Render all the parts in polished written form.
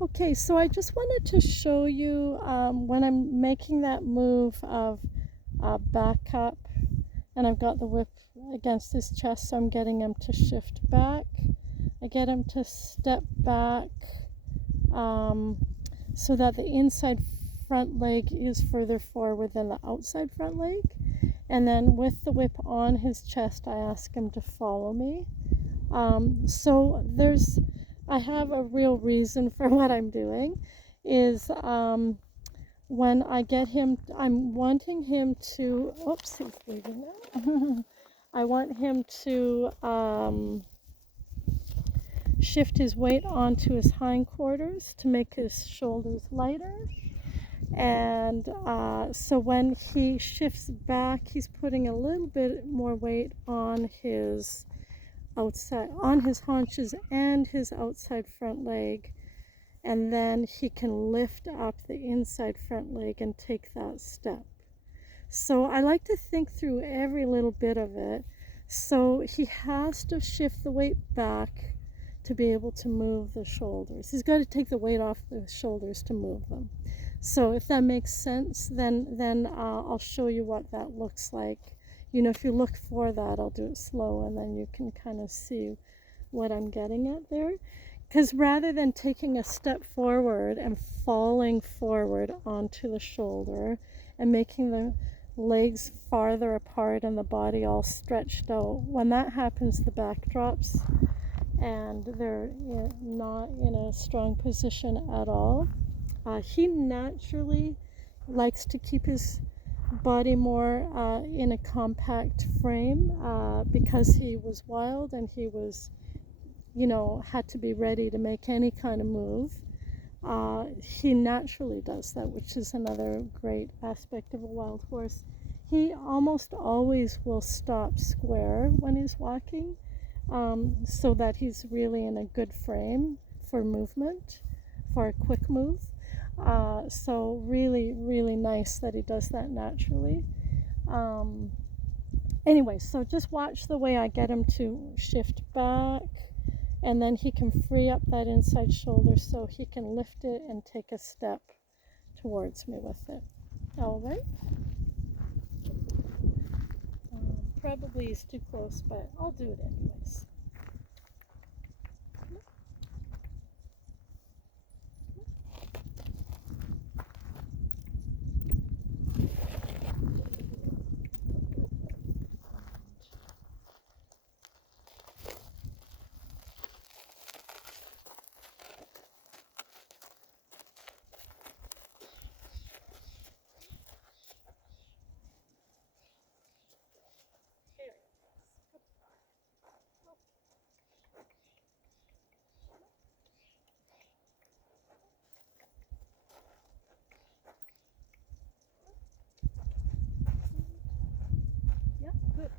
Okay, so I just wanted to show you when I'm making that move of back up, and I've got the whip against his chest, so I'm getting him to shift back. I get him to step back um, so that the inside front leg is further forward than the outside front leg. And then with the whip on his chest, I ask him to follow me. So I have a real reason for what I'm doing is when I get him, I'm wanting him to, oops, he's leaving now. I want him to shift his weight onto his hindquarters to make his shoulders lighter. And so when he shifts back, he's putting a little bit more weight on his haunches and his outside front leg, and then he can lift up the inside front leg and take that step. So I like to think through every little bit of it. So he has to shift the weight back to be able to move the shoulders. He's got to take the weight off the shoulders to move them. So if that makes sense, then I'll show you what that looks like. You know, if you look for that, I'll do it slow, and then you can kind of see what I'm getting at there. Because rather than taking a step forward and falling forward onto the shoulder and making the legs farther apart and the body all stretched out, when that happens, the back drops and they're not in a strong position at all. He naturally likes to keep his body more in a compact frame because he was wild and he was, had to be ready to make any kind of move. He naturally does that, which is another great aspect of a wild horse. He almost always will stop square when he's walking, so that he's really in a good frame for movement, for a quick move. So really, really nice that he does that naturally. Anyway, so just watch the way I get him to shift back, and then he can free up that inside shoulder so he can lift it and take a step towards me with it. All right. Probably is too close, but I'll do it anyways. Yeah, good.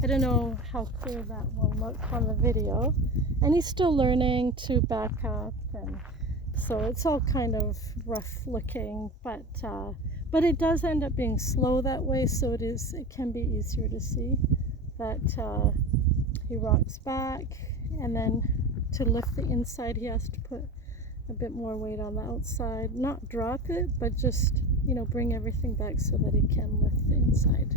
I don't know how clear that will look on the video. And he's still learning to back up, and so it's all kind of rough looking, but it does end up being slow that way, so it can be easier to see that he rocks back, and then to lift the inside he has to put a bit more weight on the outside, not drop it, but just bring everything back so that he can lift the inside.